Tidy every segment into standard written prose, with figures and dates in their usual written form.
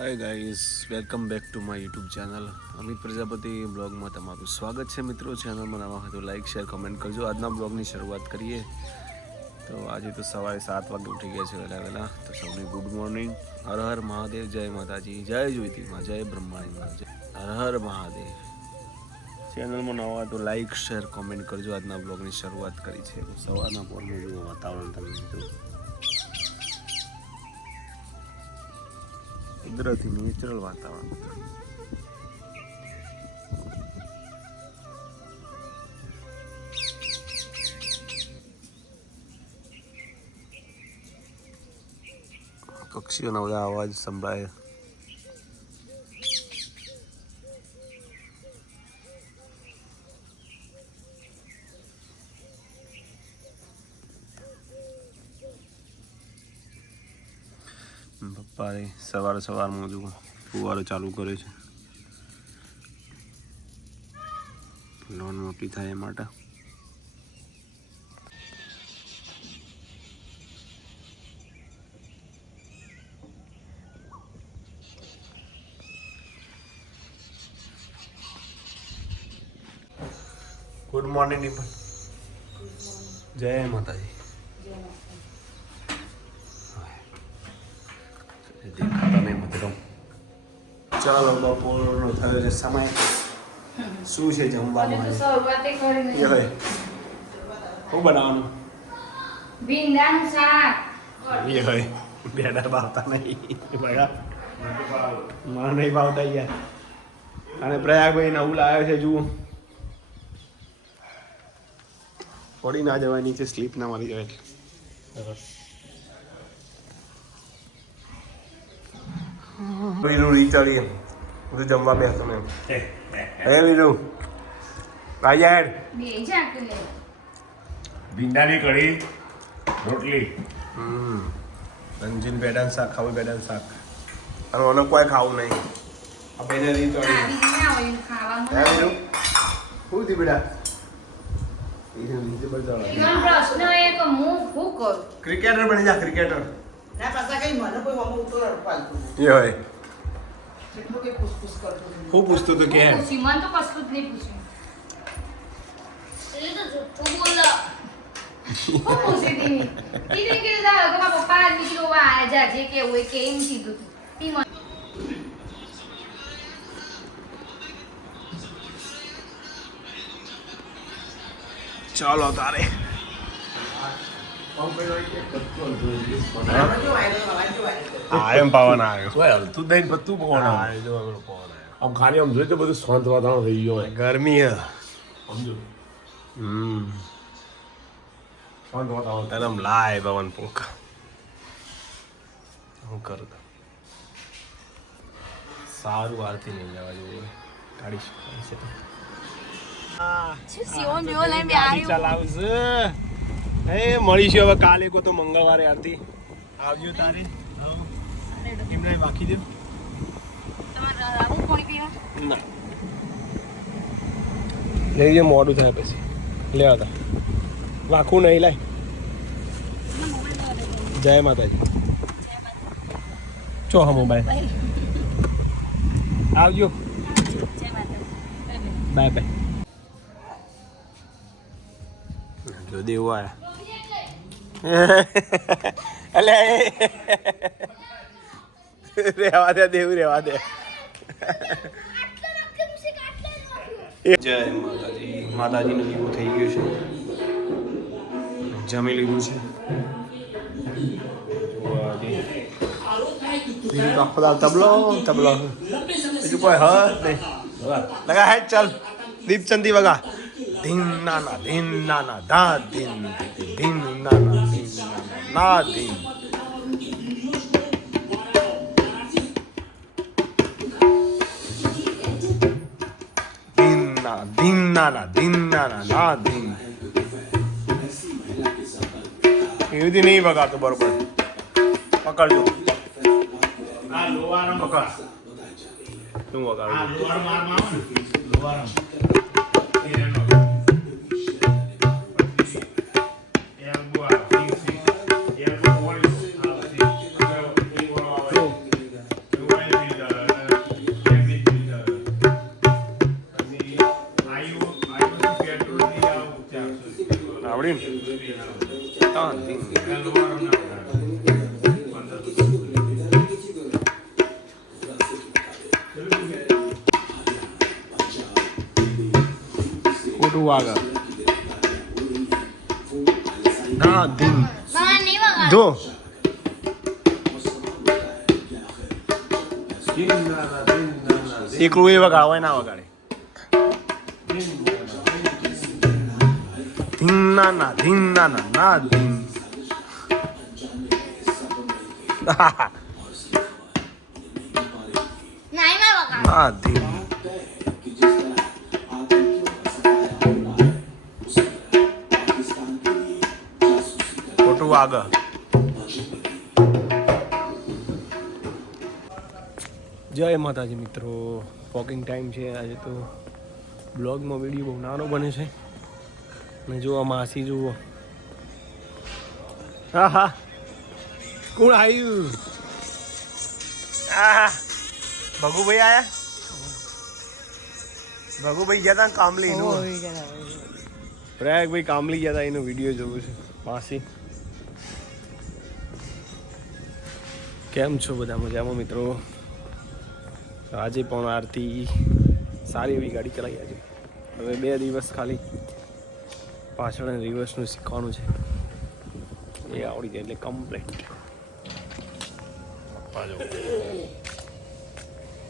Hi guys, welcome back to my YouTube channel Amit Prajapati બ્લોગમાં તમારું સ્વાગત છે. મિત્રો ચેનલમાં નવા હોય તો લાઈક શેર કમેન્ટ કરજો. આજના બ્લોગની શરૂઆત કરીએ તો આજે તો સવારે 7 વાગે ઉઠી ગયા છે વહેલા. તો સૌને ગુડ મોર્નિંગ. હર હર મહાદેવ, જય માતાજી, જય જ્યોતિમાં, જય બ્રહ્માણીમાં, જય હર હર મહાદેવ. ચેનલમાં નવા હોય તો લાઈક શેર કોમેન્ટ કરજો. આજના બ્લોગની શરૂઆત કરી છે. સવારના પોરનું જુઓ વાતાવરણ તમે જો કુદરતી નેચરલ વાતાવરણ. પક્ષીઓના બધા અવાજ સંભળાય. પપ્પાએ સવારમાં જો ફુવારો ચાલુ કર્યો છે, લોન મોટી થાય એ માટે. ગુડ મોર્નિંગ દીપક. જય માતાજી. દેખાતા નહીં મિત્રો. ચાલો બપોરનો થયો છે સમય. શું છે જમવાનું? શું બનાવવાનું? ભીંડાનું શાક. એ હોય બેડા ભાવતા નહીં બગા, મને નહીં ભાવતા યાર. અને પ્રયાગભાઈ નવું લાવ્યો છે જુઓ. પડી ના જવાય, નીચે સ્લીપ ના મારી જવાય. લીલું રીચડી બધું જમવા બેસો ને. હે લીલું રાજા ભીંડાની કઢી રોટલી. રંજીન બેડાનું શાક ખાવું, બેડાનું શાક. અને ઓને કોઈ ખાવું નહીં. આ બેને રીચડી. હે લીલું શું થયું બેટા? ક્રિકેટર બની જા, ક્રિકેટર. એ હોય હું પૂછતો તો કે મને તો કશું જ નહીં પૂછ્યું. એ તો જુઠ્ઠું બોલો. હું પૂછી દીની કીધું કે મારા પપ્પા નીકળો આ જા જે કે હોય કે એમ કીધું તી મને. ચાલો તારે એમ પવન આવ્યો. તું દઈને બધું પવન આમ ખાલી આમ જોઈ તો બધું શાંત વાતાવરણ થઈ ગયો હોય. ગરમી હે સમજો શાંત વાતાવરણ. તરમ લાય પવન પોકા. હું કરું તો સારું આરતી નહીં જવા જેવું કાઢી શકાય છે. ચલાવશે હે મળીશું હવે કાલે કો તો મંગળવારે આરતી આવજો તારે. એમને વાકી દે ના લઈ જે મોડું થાય પછી લેવા તા વાખું નહીં લાય. જય માતાજી. ચો હા મોબાઈલ આવજો. Bye bye. જો દેવું આયા અલે રેવા દે દેવું રેવા દે. જય માતાજી. માતાજીનું દીવું થઈ ગયું છે, જમી લીધું છે. તબલો તબલો બીજું કોઈ હ નહીં. લગા હે ચાલ દીપચંદી વગા. ધીન નાના ધીન નાના ધા ધીન ધીન નાના ધીન ના ધીન. ધીન નાના ધીન નાના ના ધીન. એવી નહીં વગાડતો બરોબર. પકડજો પકડ. શું વગાડું? આવડી ને તા ધીમ. ખોટું વાગે ના ધીમ ના નહીં વગાડ જો એકલું એ વગાડો હોય ના વગાડે ધીમ ના ના ધીમ ના ના ના ધીમ નહીં માં વગાડ ના ધીમ ખોટું આગળ જય માતાજી મિત્રો વોકિંગ ટાઈમ છે આજે તો બ્લોગમાં વિડીયો બહુ નાનો બને છે અને જો આ માસી જુઓ હા હા કોણ આવ્યું હા ભગુભાઈ આયા ભગુભાઈ ગયા હતા કામલી નું પ્રયાગભાઈ કામલી ગયા હતા એનો વિડીયો જોવું છે માસી કેમ છો બધા મજામાં મિત્રો આજે પણ આરતી સારી એવી ગાડી ચલાવી આજે હવે 2 દિવસ ખાલી પાછળ રિવર્સનું શીખવાનું છે એ આવડી જાય એટલે કમ્પ્લીટ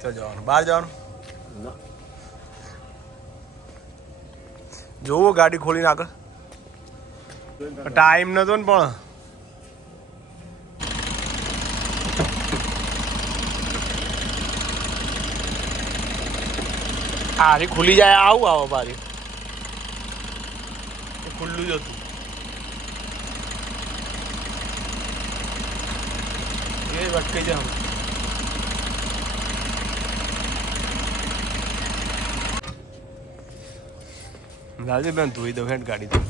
તો જવાનું બહાર જવાનું ના જોવો ગાડી ખોલીને આગળ ટાઈમ નતો ને પણ આરી ખુલી જાય આવું આવો બારી ખુલ્લું જ હતું એ વટકાઈ જાય લાલજી બેન ધોઈ દો હેડ ગાડી તો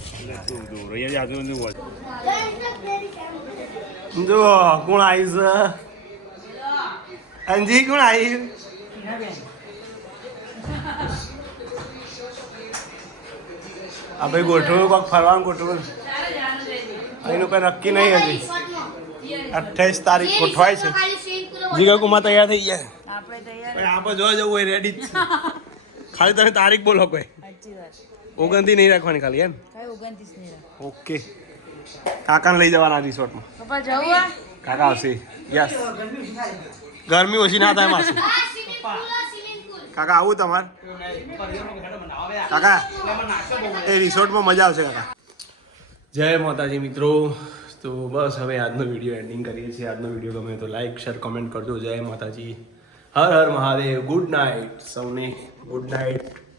જો કોણ આવ્યું છે અંજી કોણ આવ્યું આ ભાઈ ગોઠવું કોક ફરવાનું ગોઠવું એનું કઈ નક્કી નહીં હજી 28 તારીખ ગોઠવાય છે જીગા કુમાર તૈયાર થઈ ગયા આપણે જોવા જવું હોય રેડી જ છે ખાલી તમે તારીખ બોલો કોઈ 29 નહીં રાખવાની ખાલી એમ ઓકે કાકાને લઈ જવાના રિસોર્ટમાં કાકા આવશે યસ ગરમી ઓછી ના થાય માસી કાકા આવું તમારે કાકા એ રિસોર્ટમાં મજા આવશે કાકા જય માતાજી મિત્રો તો બસ હવે આજનો વિડીયો એન્ડિંગ કરીએ છીએ આજનો વિડીયો ગમે તો લાઈક શેર કમેન્ટ કરજો જય માતાજી હર હર મહાદેવ ગુડ નાઇટ સૌને ગુડ નાઇટ